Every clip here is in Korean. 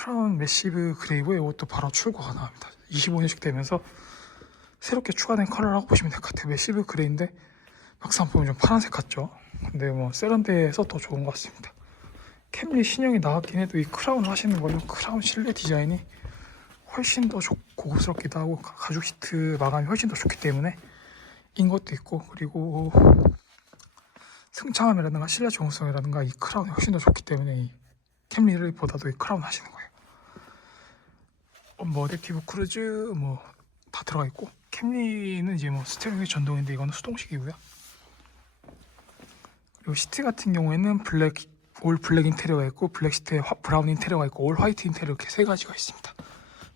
크라운 매시브 그레이브 이것도 바로 출고가 나옵니다. 25년씩 되면서 새롭게 추가된 컬러라고 보시면 될 것 같아요. 매시브 그레이인데 막상 보면 좀 파란색 같죠? 근데 뭐 세련돼서 더 좋은 것 같습니다. 캠리 신형이 나왔긴 해도 이 크라운 하시는 걸로 크라운 실내 디자인이 훨씬 더 좋- 고급스럽기도 하고 가- 가죽 시트 마감이 훨씬 더 좋기 때문에 인 것도 있고 그리고 승차감이라든가 실내 조응성이라든가 이 크라운이 훨씬 더 좋기 때문에 이 캠리를 보다도 이 크라운 하시는. 어, 뭐 어댑티브 크루즈 뭐 다 들어가 있고 캠리는 이제 뭐 스테레오의 전동인데 이거는 수동식이고요. 그리고 시트 같은 경우에는 블랙 올 블랙 인테리어가 있고 블랙 시트에 화- 브라운 인테리어가 있고 올 화이트 인테리어 이렇게 세 가지가 있습니다.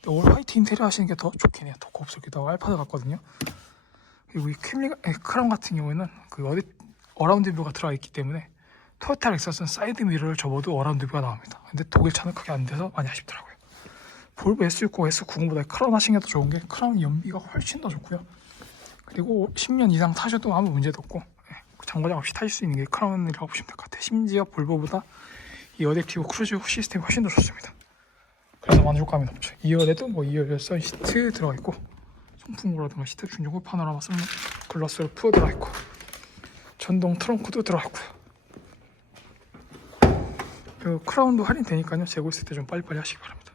올 화이트 인테리어 하시는 게 더 좋긴 해요. 더 고급스럽기도 하고 알파드 같거든요. 그리고 이 캠리 에, 크라운 같은 경우에는 그 어디 어라운드 뷰가 들어가 있기 때문에 토요타 렉서스는 사이드 미러를 접어도 어라운드 뷰가 나옵니다. 근데 독일 차는 그게 안 돼서 많이 아쉽더라고요. 볼보 S60, S90보다 크라운 하신 게더 좋은 게 크라운 연비가 훨씬 더 좋고요. 그리고 10년 이상 타셔도 아무 문제도 없고 예, 장고장 없이 타실 수 있는 게 크라운이라고 보시면 될 것 같아요. 심지어 볼보보다 이 어댑티브 크루즈 시스템이 훨씬 더 좋습니다. 그래서 만족감이 높죠. 2열에도 뭐 2열 열선 시트 들어가 있고 송풍구라든가 시트 중정구 파노라마 선 글라스 루프 들어가 있고 전동 트렁크도 들어가 있고요. 그 크라운도 할인되니까요. 재고 있을 때 좀 빨리빨리 하시기 바랍니다.